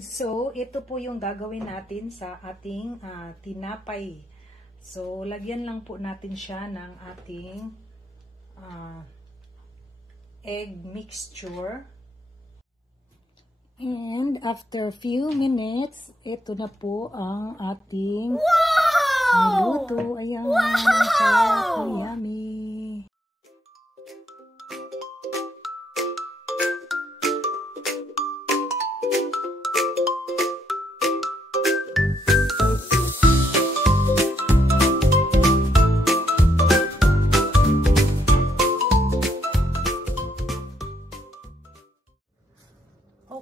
So, ito po yung gagawin natin sa ating tinapay. So, lagyan lang po natin siya ng ating egg mixture. And after few minutes, ito na po ang ating niluto. Ayan, ang sarap, yummy.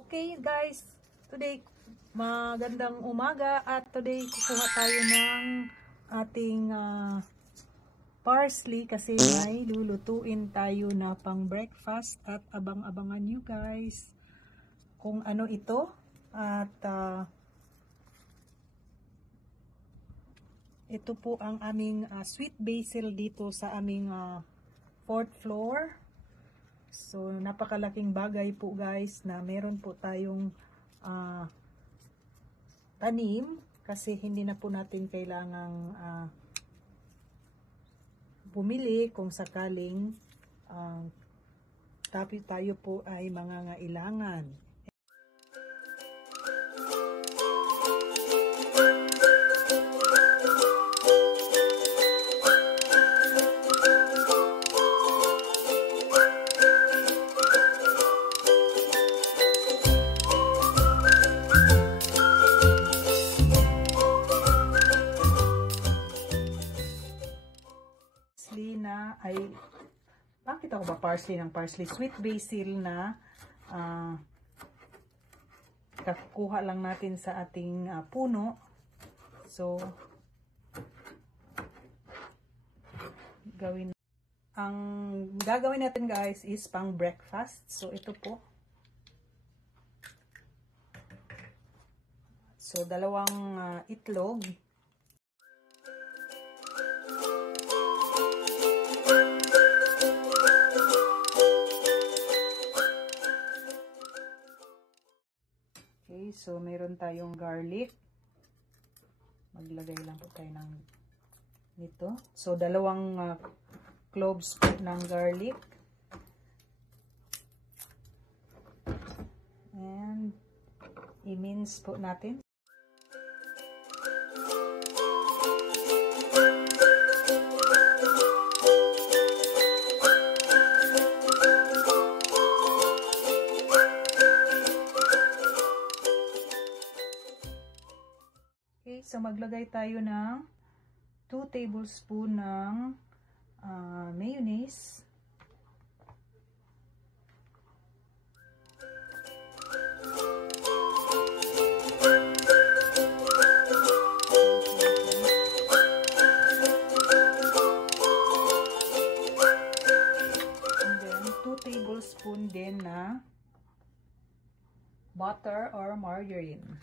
Okay guys, today magandang umaga at today kukuha tayo ng ating parsley kasi may lulutuin tayo na pang breakfast at abang-abangan nyo guys kung ano ito. At ito po ang aming sweet basil dito sa aming 4th floor. So, napakalaking bagay po guys na meron po tayong tanim kasi hindi na po natin kailangang bumili kung sakaling tayo po ay mangangailangan. Bakit ako ba parsley ng parsley? Sweet basil na kakuha lang natin sa ating puno. So, ang gagawin natin guys is pang breakfast. So, ito po. So, dalawang itlog. Okay, so meron tayong garlic. Maglagay lang po tayo ng nito. So, dalawang cloves po ng garlic. And i-mince po natin. So, maglagay tayo ng 2 tablespoon ng mayonnaise. And then, 2 tablespoon din na butter or margarine.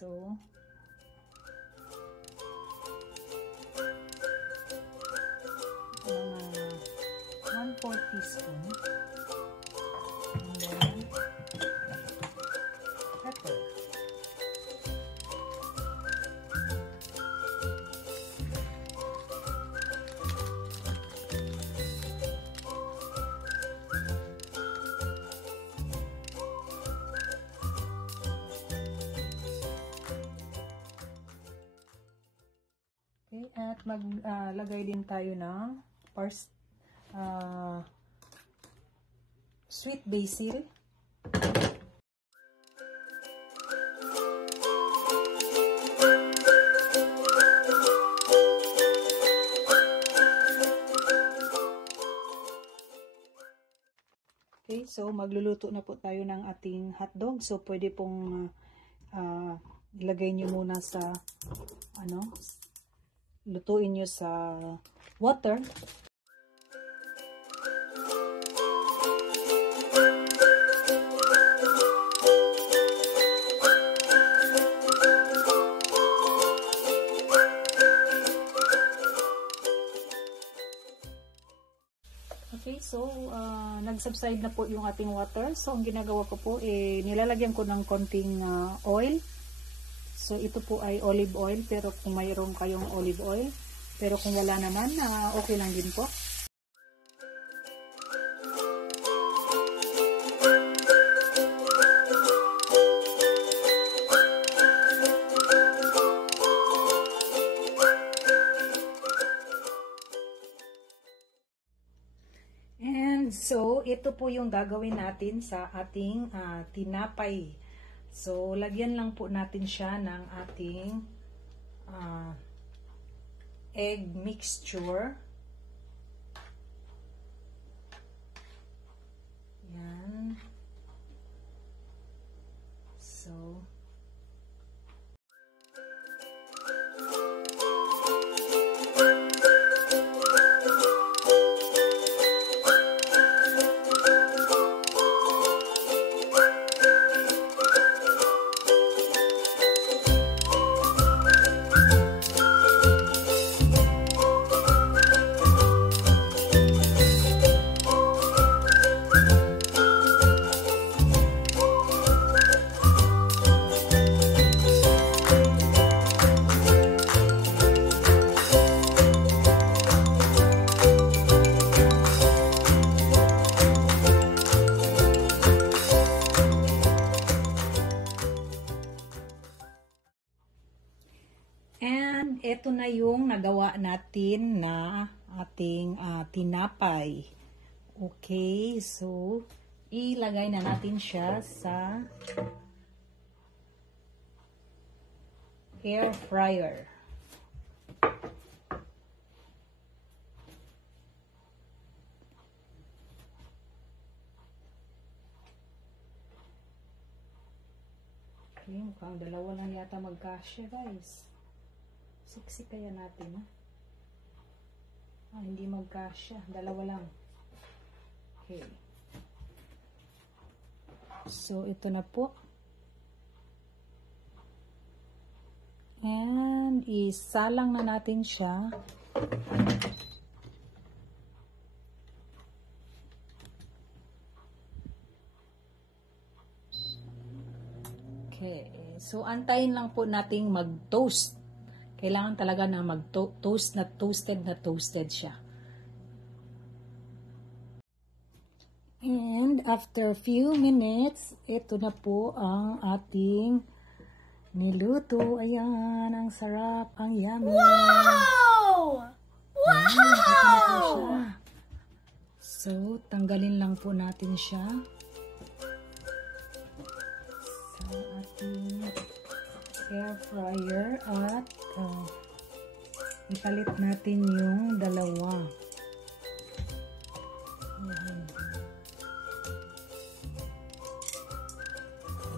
So, mga 1/4 teaspoon. And then, pepper. Okay, at maglagay din tayo ng sweet basil. Okay, so magluluto na po tayo ng ating hotdog. So, pwede pong ilagay nyo muna sa lutuin nyo sa water. nag-subside na po yung ating water. So, ang ginagawa ko po, nilalagyan ko ng konting oil. So, ito po ay olive oil, pero kung mayroon kayong olive oil, pero kung wala naman, okay lang din po. So, ito po yung gagawin natin sa ating tinapay. So, lagyan lang po natin siya ng ating egg mixture. Yan. So, ito na yung nagawa natin na ating tinapay. Okay, so ilagay na natin siya sa air fryer. Okay, mukhang dalawa lang yata magkasya, guys. Siksi kaya natin, hindi magkasya. Dalawa lang. Okay. So, ito na po. And, isalang na natin siya. Okay. So, antayin lang po nating mag-toast. Kailangan talaga na mag-toast na toasted siya. And after a few minutes, ito na po ang ating niluto. Ayan, ang sarap, ang yummy. Wow! Wow! So, tanggalin lang po natin siya sa ating air fryer at ipalit natin yung dalawa.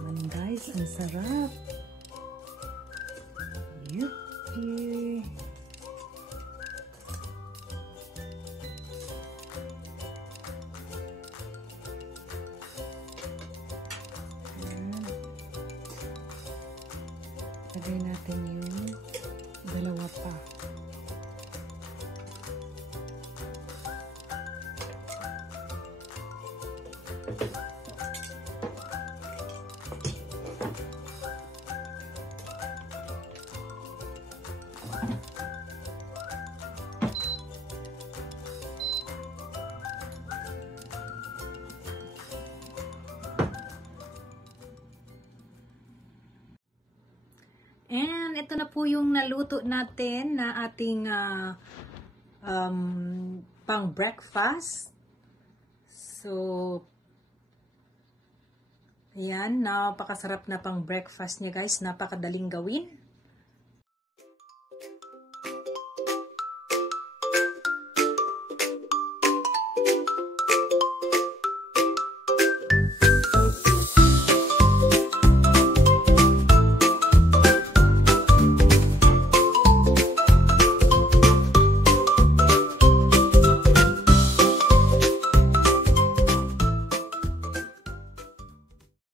Ayan guys, ang sarap. Yuppie! Lagay natin yung dalawa pa. And ito na po yung naluto natin na ating pang breakfast. So, ayan, napakasarap na pang breakfast niya guys. Napakadaling gawin.